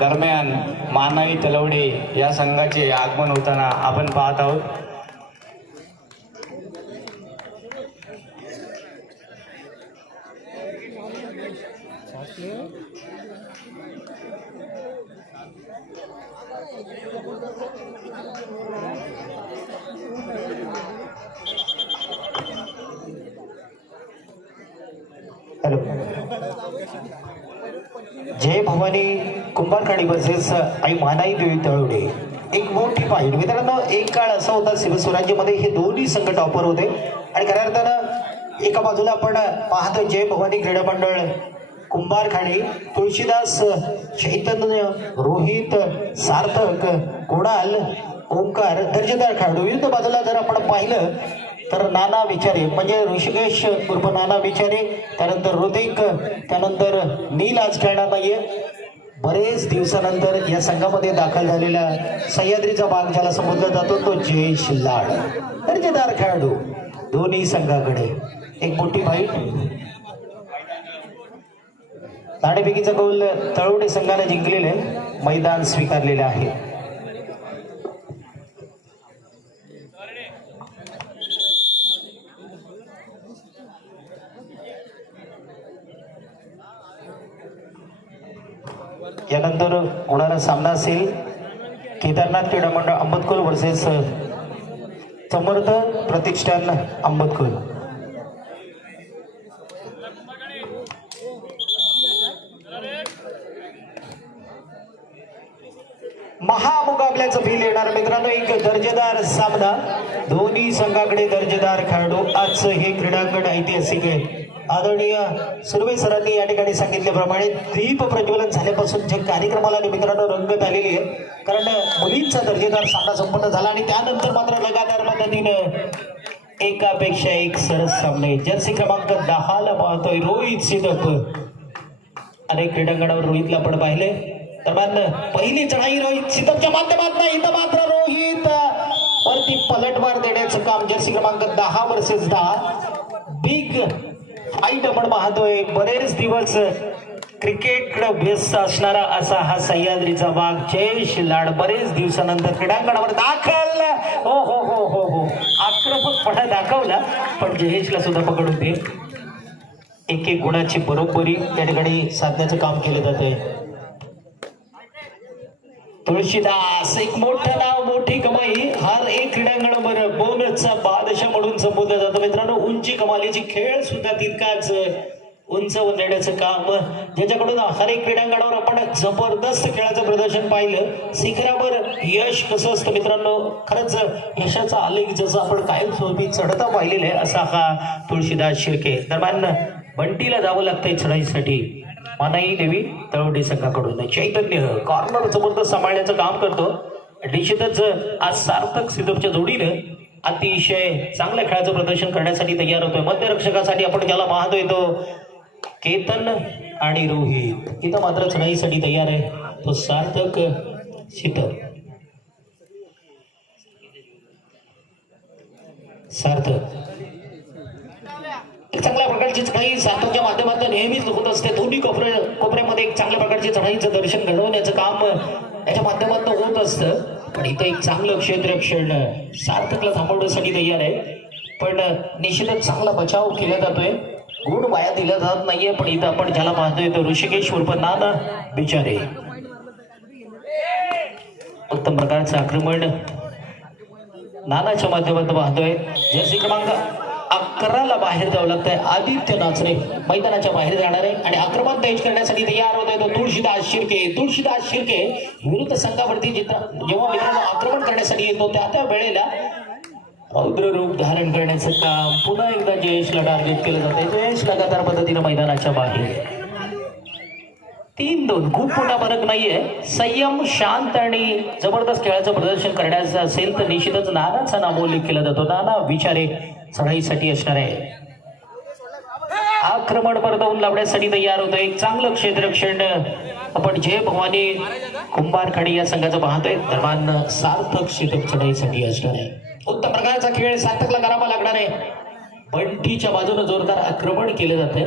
दरम्यान मानाई तलवडे या संघाचे आगमन होताना आपण पाहत आहोत. Hello, Jai Bhavani Kumbharkhadi versus Aai Manai Devi Talwade. एक मोठी फाईट मित्रांनो. एक काळ असा होता शिवस्वराज्यामध्ये हे दोन्ही संघ टॉपर होते आणि खऱ्या अर्थानं एका बाजूला आपण पाहतोय जय भवानी क्रीडा मंडळ कुंभारखाडी, तुळशीदास, चैतन्य, रोहित, सार्थक, कुणाल, ओंकार दर्जेदार खेळाडू. विरुद्ध बाजूला जर आपण पाहिलं तर नाना विचारे म्हणजे ऋषिकेश उर्फ नाना विचारे, त्यानंतर ऋतिक, त्यानंतर नील आज खेळणार नाहीये. बरेच दिवसानंतर या संघामध्ये दाखल झालेला सह्याद्रीचा भाग ज्याला संबोधला जातो तो जयेश लाड. दर्जेदार खेळाडू दोन्ही संघाकडे. एक मोठी फाईट. नाणेफेकीचा गोल तळवडे संघाने जिंकलेले, मैदान स्वीकारलेले आहे. यानंतर होणारा सामना असेल केदारनाथ क्रीडा मंडळ अंबतकोल वर्सेस समर्थ प्रतिष्ठान अंबतकोल. महामुकाबल्याचं फील येणार मित्रांनो. एक दर्जेदार सामना, दोन्ही संघाकडे दर्जेदार खेळाडू. आज हे क्रीडांगण ऐतिहासिक आहे. आदरणीय सुर्वे सरांनी या ठिकाणी सांगितल्याप्रमाणे दीप प्रज्वलन झाल्यापासून जे कार्यक्रमाला मित्रांनो रंगत आलेली आहे, कारण मुलींचा दर्जेदार सामना संपन्न झाला आणि त्यानंतर मात्र लगातार पद्धतीनं एकापेक्षा एक सरस सामने. जर्सी क्रमांक 10 ला पाहतोय रोहित सिदप. अनेक क्रीडांगणावर रोहितला आपण पाहिले. दरम्यान पहिली चढाई रोहित सिदपच्या माध्यमातून, इथं मात्र रोहित वरती पलटवार देण्याचं काम. जर्सी क्रमांक 10 वर्सेस 10. बिग फाईट आपण पाहतोय. बरेच दिवस क्रिकेटकडे व्यस्त असणारा असा हा सह्याद्रीचा भाग. जयेश लाड बरेच दिवसानंतर क्रीडांगणावर दाखल. हो हो हो हो हो, आक्रमकपणा दाखवला पण जयेशला सुद्धा पकडून दे. एक एक गुणाची बरोबरी त्या ठिकाणी साधण्याचं काम केलं जात आहे. तुळशीदास एक मोठं नाव, मोठी कमाई. हर एक क्रीडांगणावर बोनसचा बादशाह म्हणून संबोधलं जातं मित्रांनो. उंची कमालीची खेळ सुद्धा तितकाच उंच नेण्याचं काम, ज्याच्याकडून हर एक क्रीडांगणावर आपण जबरदस्त खेळाचं प्रदर्शन पाहिलं. शिखरावर यश कसं असतं मित्रांनो, खरंच यशाचा आलेख जसं आपण कायमस्वरूपी चढता पाहिलेलं आहे असा हा तुळशीदास शिर्के. दरम्यान बंटीला जावं लागतंय चढाईसाठी. मानाई देवी तळवडे संघाकडून चैतन्य कॉर्नर जबरदस्त सांभाळण्याचं काम करतो. निश्चितच आज सार्थक सिद्धपच्या जोडीनं अतिशय चांगल्या खेळाचं प्रदर्शन करण्यासाठी तयार होतोय. मध्यरक्षकासाठी आपण ज्याला पाहतोय तो केतन आणि रोहित. इथं मात्र चढाईसाठी तयार आहे तो सार्थक सिद्धप. सार्थक एक चांगल्या प्रकारची चढाई सार्थकच्या माध्यमातून नेहमीच होत असते. दोन्ही कोपऱ्यामध्ये एक चांगल्या प्रकारची चढाईचं दर्शन घडवण्याचं काम याच्या माध्यमातून होत असतं. पण इथं एक चांगलं क्षेत्ररक्षण सार्थकला थांबवण्यासाठी तयार आहे. पण निश्चितच चांगला बचाव केला जातोय, गुण वाया दिला जात नाहीये. पण इथं आपण ज्याला पाहतोय तो ऋषिकेश उर्फ नाना बिचारे. उत्तम प्रकारचं आक्रमण नानाच्या माध्यमातून पाहतोय. जर्सी क्रमांक 11 ला बाहेर जावं लागतंय. आदित्य नाचरे मैदानाच्या बाहेर जाणार आहे आणि आक्रमण तेज करण्यासाठी तयार होत आहे तो तुळशीदास शिर्के. तुळशीदास शिर्के विरुद्ध संघावरती जेव्हा मित्रांनो आक्रमण करण्यासाठी येतो त्या वेळेला रौद्र रूप धारण करण्याचं काम पुन्हा एकदा जयेशला टार्गेट केलं जातंय. जयेश लगातार पद्धतीनं मैदानाच्या बाहेर. 3-2 खूप मोठा फरक नाहीये. संयम, शांत आणि जबरदस्त खेळाचं प्रदर्शन करण्याचं असेल तर निश्चितच नानाचा नामोल्लेख केला जातो. नाना विचारे चढाईसाठी असणार आहे. आक्रमण परतवून लावण्यासाठी तयार होतं. एक चांगलं क्षेत्ररक्षण आपण जय भवानी कुंभारखाडी या संघाचं पाहतोय. दरम्यान सार्थक सिद्धप चढाईसाठी असणार आहे. उत्तम उत्तम प्रकारचा खेळ सार्थकला करावा लागणार आहे. बंटीच्या बाजूने जोरदार आक्रमण केलं जाते.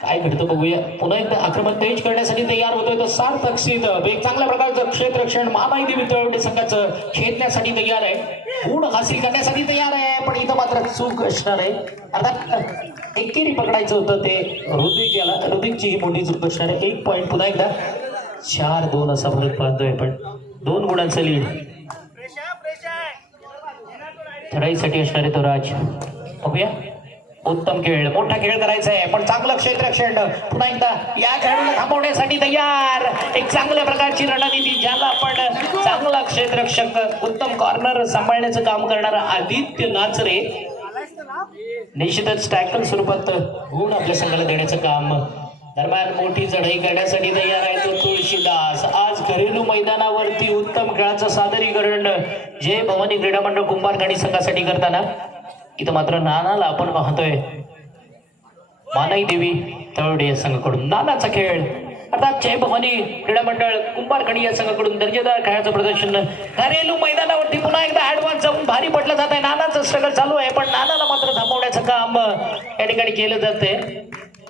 काय घडतं बघूया. पुन्हा एकदा आक्रमण तेज करण्यासाठी तयार होतोय तो सार्थक सिद्ध. एक चांगल्या प्रकारचं क्षेत्ररक्षण महामाहिती विद्यापीठ संघाचं खेळण्यासाठी तयार आहे. गुण हासिल करण्यासाठी तयार आहे. पण इथं मात्र चूक असणार आहे. अर्थात एकेरी पकडायचं होतं ते ऋतिक याला. ऋतिकची ही मोठी चूक असणार आहे. 1 पॉईंट पुन्हा एकदा 4-2 असा फरक पाहतोय. पण 2 गुणांचं लीड चढाईसाठी असणार आहे तो राज. बघूया. उत्तम खेळ, मोठा खेळ करायचा आहे. पण चांगलं क्षेत्ररक्षण पुन्हा एकदा या खेळाडूला थांबवण्यासाठी तयार. एक चांगल्या प्रकारची रणनीती, ज्याला आपण चांगला क्षेत्ररक्षक, उत्तम कॉर्नर सांभाळण्याचं काम करणारा आदित्य नाचरे निश्चितच टॅकल स्वरूपात गुण आपल्या संघाला देण्याचं काम. दरम्यान मोठी चढाई करण्यासाठी तयार आहे तो तुळशीदास. आज घरेलू मैदानावरती उत्तम खेळाचं सादरीकरण जय भवानी क्रीडा मंडळ कुंभारखाणी संघासाठी करताना इथं मात्र नानाला आपण पाहतोय मानाई देवी तळवडे या संघाकडून नानाचा खेळ. अर्थात जय भवानी क्रीडा मंडळ कुंभारखाणी या संघाकडून दर्जेदार खेळाचं प्रदर्शन घरेलू मैदानावरती पुन्हा एकदा ऍडव्हान्स जाऊन भारी पडलं जात आहे. नानाचं स्ट्रगल चालू आहे. पण नानाला मात्र थांबवण्याचं काम या ठिकाणी केलं जाते.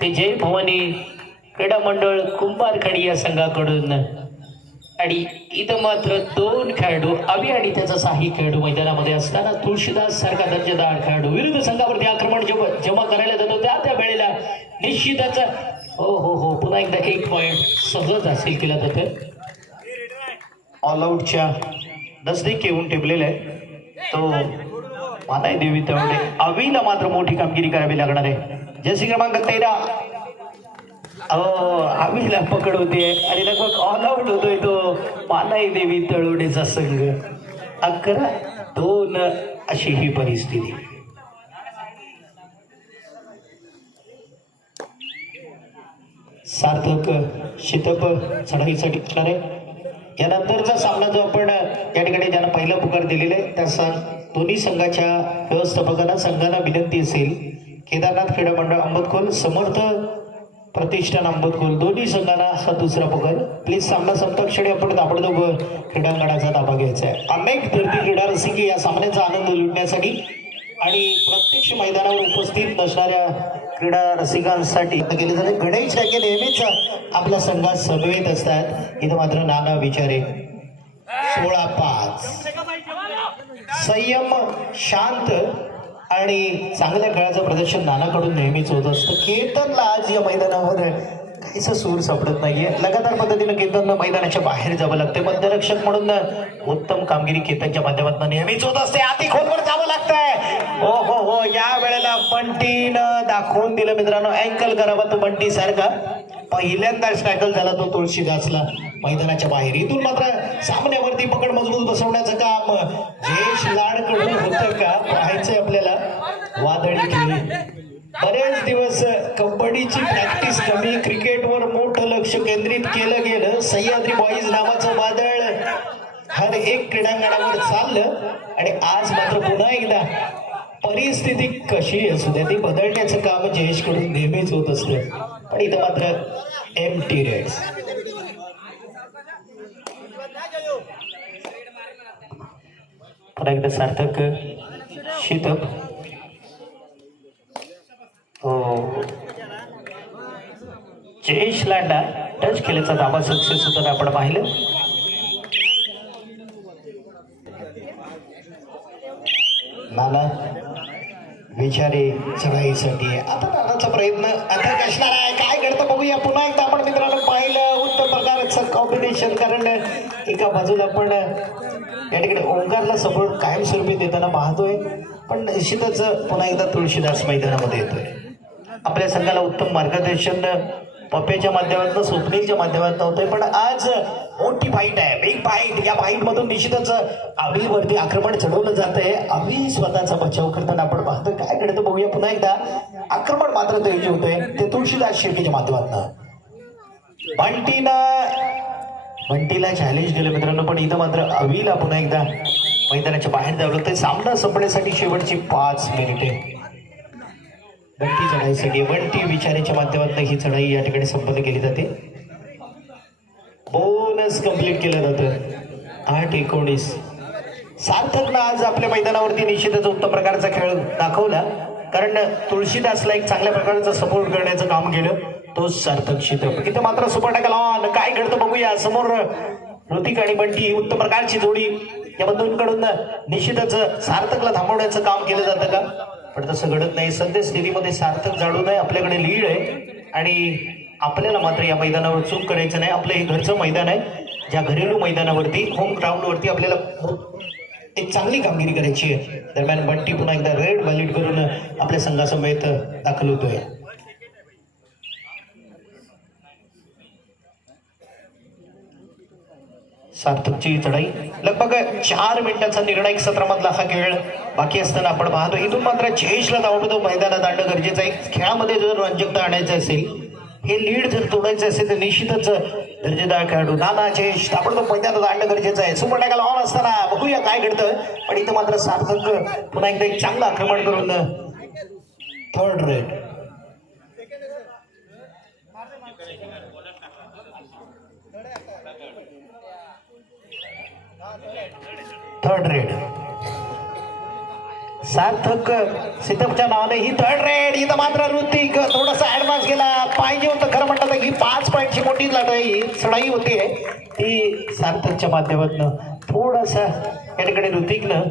ते जय भवानी क्रीडा मंडळ कुंभारखाणी या संघाकडून. आणि इथं मात्र 2 खेळाडू अभि आणि त्याचा साही खेळाडू मैदानामध्ये असताना तुळशीदास सारखा दर्जेदार खेळाडू विरुद्ध संघावरती आक्रमण जेव्हा करायला जातो त्या वेळेला निश्चितच हो पुन्हा एकदा 1 पॉईंट सहज हासिल केला जातो. ऑल आउटच्या नजदीक येऊन टेपलेला आहे तो मानाई देवी तळवडे. अविला मात्र मोठी कामगिरी करावी लागणार आहे. जर्सी क्रमांक 13 आम्हीला पकड होते आणि लगभग ऑल आउट होतोय तो मानाई देवी तळवडेचा संघ. 11-2 अशी ही परिस्थिती. सार्थक शितप चढाईसाठी असणार आहे. यानंतरचा सामना जो आपण या ठिकाणी ज्यांना पहिला पुकार दिलेला आहे त्या दोन्ही संघाच्या व्यवस्थापकांना संघाला विनंती असेल, केदारनाथ क्रीडा मंडळ अंबतखोल, समर्थ प्रतिष्ठान अंबतखोल दोन्ही संघांना हा दुसरा पुकार. प्लीज सामना संपता क्षणी आपण ताबडतोब क्रीडांगणाचा ताबा घ्यायचा आहे. अनेक धरती क्रीडा रसिक या सामन्याचा आनंद लुटण्यासाठी आणि प्रत्यक्ष मैदानावर उपस्थित नसणाऱ्या क्रीडा रसिकांसाठी केले जाते. गणेश टाके नेहमीच आपल्या संघात समवेत असतात. इथं मात्र नाना विचारे 16-5 संयम, शांत आणि चांगल्या खेळाचं प्रदर्शन नानाकडून नेहमीच होत असतं. केतनला आज या मैदानावर काहीच सूर सापडत नाहीये. लगातार पद्धतीनं केतनला मैदानाच्या बाहेर जावं लागतंय. मध्यरक्षक म्हणून उत्तम कामगिरी केतनच्या माध्यमातून नेहमीच होत असते. आधी खोलवर जावं लागतंय. हो या वेळेला बंटीनं दाखवून दिलं मित्रांनो. अँकल करावा तो बंटी सारखा. पहिल्यांदाच टॅकल झाला तो तुळशीदासला मैदानाच्या बाहेर. इथून मात्र सामन्यावरती पकड मजबूत बसवण्याचं काम जयेश लाडकडून होतं का पाहायचंय आपल्याला. वादळी खेळ. बरेच दिवस कबड्डीची प्रॅक्टिस कमी, क्रिकेटवर मोठं लक्ष केंद्रित केलं गेलं. सह्याद्री बॉईज नावाचं वादळ हर एक क्रीडांगणावर चाललं आणि आज मात्र पुन्हा एकदा परिस्थिती कशी असू द्या ती बदलण्याचं काम जयेशकडून नेहमीच होत असतं. पण इथं मात्र एम्प्टी रेड्स. पुन्हा एकदा सार्थक शितप. जयेश लांडा टच केल्याचा दावा सक्सेस होताना आपण पाहिलं. नाना विचारे चढाईसाठी आता नानाचा प्रयत्न आता कसणार आहे. काय घडतं बघूया. पुन्हा एकदा आपण मित्रांनो पाहिलं उत्तम प्रकारचं कॉम्बिनेशन. कारण एका बाजूला आपण या ठिकाणी ओंकारला सपोर्ट कायमस्वरूपी देताना पाहतोय. पण निश्चितच पुन्हा एकदा तुळशीदास मैदानामध्ये येतोय. आपल्या संघाला उत्तम मार्गदर्शन पप्प्याच्या माध्यमातून, स्वप्नीलच्या माध्यमातून होतंय. पण आज मोठी फाईट आहे, बिग फाईट. या फाईट मधून निश्चितच अभिवरती आक्रमण चढवलं जात आहे. अभि स्वतःचा बचाव करताना आपण पाहतो. काय घडतं बघूया. पुन्हा एकदा आक्रमण मात्र तेजी होतंय ते तुळशीदास शिर्केच्या माध्यमातून. बंटीला चॅलेंज दिलं मित्रांनो. पण इथं मात्र अभिला पुन्हा एकदा मैदानाच्या बाहेर जावं लागतंय. सामना संपण्यासाठी शेवटची 5 मिनिटे. बंटी चढाईसाठी बंटी विचाराच्या माध्यमातून ही चढाई या ठिकाणी संपन्न केली जाते. बोनस कंप्लीट केलं जातं. 8-19 सार्थकनं आज आपल्या मैदानावरती निश्चितच उत्तम प्रकारचा खेळ दाखवला, कारण तुळशीदासला एक चांगल्या प्रकारचा सपोर्ट करण्याचं काम केलं, तोच सार्थक शितप. इथं मात्र सुपर टॅकल ऑन, काय घडतं बघूया. समोर ऋतिक आणि बंटी उत्तम प्रकारची जोडी, या बंधूंकडून निश्चितच सार्थकला थांबवण्याचं काम केलं जातं का, पण तसं घडत नाही. सध्या स्थितीमध्ये सार्थक जाडू नाही, आपल्याकडे लीड आहे आणि आपल्याला मात्र या मैदानावर चूक करायचं नाही. आपलं हे घरचं मैदान आहे, ज्या घरेलू मैदानावरती होम ग्राउंडवरती आपल्याला एक चांगली कामगिरी करायची आहे. दरम्यान बंटी पुन्हा एकदा रेड व्हॅलिड करून आपल्या संघासमवेत दाखल होतोय. सार्थकची चढाई लगभग 4 मिनिटांचा निर्णायक सत्रामधला हा खेळ बाकी असताना आपण पाहतो. इथून मात्र जयेशला ताबडतोब मैदानात आणणं गरजेचं आहे. खेळामध्ये जर रंजकता आणायचं असेल, हे लीड जर तोडायचं असेल तर निश्चितच दर्जेदार खेळाडू नाना जयेश ताबडतोब मैदानात आणणं गरजेचं आहे. सुपर टॅकल ऑन असताना बघूया काय घडतं, पण इथं मात्र सार्थक पुन्हा एकदा एक चांगलं आक्रमण करून थर्ड रेड. थर्ड रेड सार्थक सिद्धपच्या नावाने ही थर्ड रेड. इथं मात्र ऋतिक थोडासा ऍडव्हान्स गेला पाहिजे होतं. खरं म्हणतात की 5 पॉईंटची मोठी चढाई होती ती सार्थकच्या माध्यमातून. थोडासा या ठिकाणी ऋतिकनं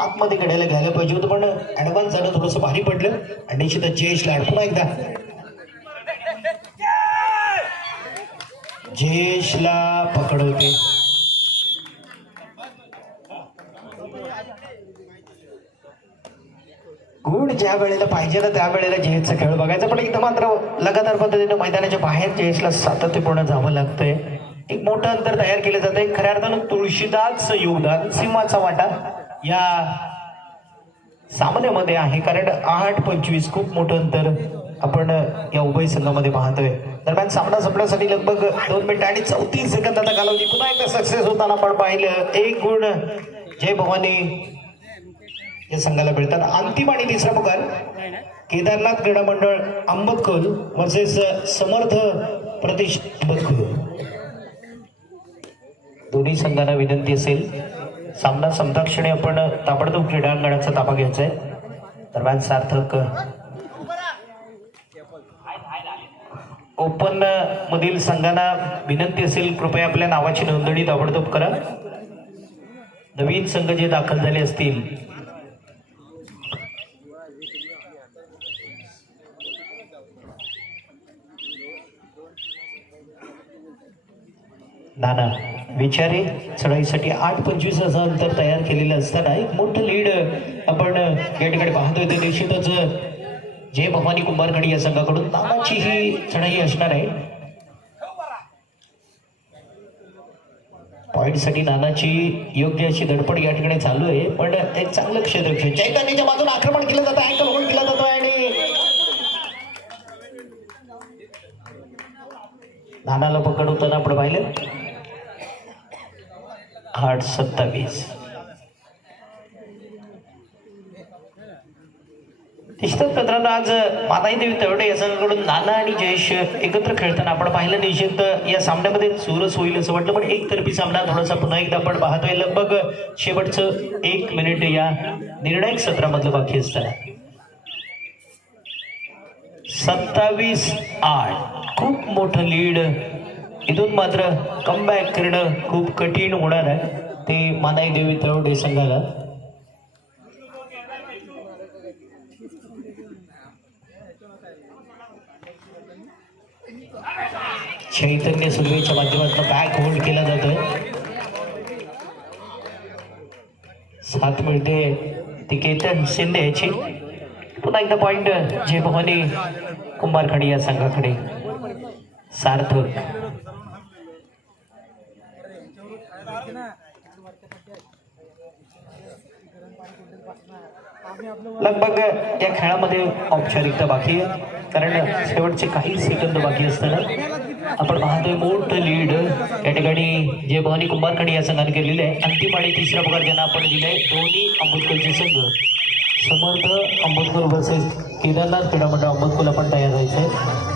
आतमध्ये कड्याला घ्यायला पाहिजे होतं, पण ऍडव्हान्स जाणं थोडंसं भारी पडलं आणि निश्चितच जयेशला पुन्हा एकदा जयेशला पकडवते. गुड ज्या वेळेला पाहिजे ना त्या वेळेला जयेशचा खेळ बघायचा, पण इथं मात्र लगातार पद्धतीने मैदानाच्या बाहेर जयेशला सातत्यपूर्ण जावं लागतंय. एक मोठं अंतर तयार केलं जातंय. खऱ्या अर्थानं तुळशीदास योगदान सिंहाचा वाटा या सामन्यामध्ये आहे, कारण 8-25 खूप मोठं अंतर आपण या उभय संघामध्ये पाहतोय. दरम्यान सामना संपण्यासाठी लगभग 2 मिनिटं आणि 34 सेकंदाचा कालावधी पुन्हा एकदा सक्सेस होताना आपण पाहिलं. 1 गुण जय भवानी या संघाला मिळतात. अंतिम आणि तिसरा पुकार केदारनाथ क्रीडा मंडळ अंबतखोल वर्सेस समर्थ प्रतिष्ठान अंबतखोल. दोन्ही संघांना विनंती असेल, सामना संपताक्षणी आपण ताबडतोब क्रीडांगणाचा ताबा घ्यायचा आहे. दरम्यान सार्थक ओपन मधील संघांना विनंती असेल, कृपया आपल्या नावाची नोंदणी ताबडतोब करा. नवीन संघ जे दाखल झाले असतील नाना विचारे चढाईसाठी 8-25 असं अंतर तयार केलेलं असताना एक मोठं लीड आपण या ठिकाणी पाहतोय. ते निश्चितच जय भवानी कुंभारखडी या संघाकडून नानाची ही चढाई असणार आहे. पॉईंटसाठी नानाची योग्य अशी धडपड या ठिकाणी चालू आहे, पण एक चांगलं क्षेत्ररक्षण चैतन्याच्या बाजूला आक्रमण केलं जातं, अँकल होल्ड केला जातो आणि नानाला पकडवताना आपण पाहिलं. 8-27 निश्चित मित्रांनो, आज माताई देवी तवडे या संघाकडून नाना आणि जयेश एकत्र खेळताना आपण पाहिलं. निश्चित या सामन्यामध्ये चुरस होईल असं वाटलं, पण एकतर्फी सामना थोडासा पुन्हा एकदा आपण पाहतोय. लगभग शेवटचं 1 मिनिट या निर्णायक सत्रामधलं बाकी असताना 27-8 खूप मोठं लीड. इथून मात्र कमबॅक करणं खूप कठीण होणार आहे ते मानाई देवी तळवडे संघाला. चैतन्य सुर्वेच्या माध्यमातून बॅक होल्ड केला जातोय. 7 मिळते ती केतन शिंदे याची. पुन्हा एकदा पॉइंट जय भवानी कुंभारखडी या संघाकडे. सार्थक लगभग या खेळामध्ये औपचारिकता बाकी आहे, कारण शेवटचे काही सेकंद बाकी असताना आपण पाहतोय मोठं लीड या ठिकाणी जय भवानी कुंभारखडी या संघाने केलेलं आहे. अंतिम आणि तिसरा पगार ज्यांना आपण दिलाय दोन्ही अंबतखोलचे संघ समर्थ अंबतखोल वर्सेस केदारनाथ क्रीडा मंडळ अंबतखोल आपण तयार व्हायचंय.